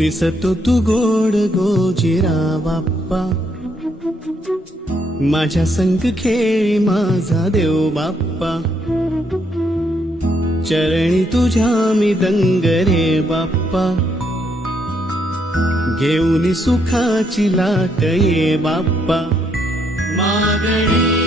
दिसतो तू गोड गोजिरा बाप्पा, माझ्या संग खेळी माझा देव बाप्पा, चरणी तुझ्या मी दंग रे बाप्पा, घेऊन सुखाची लाट ये बाप्पा. मागणी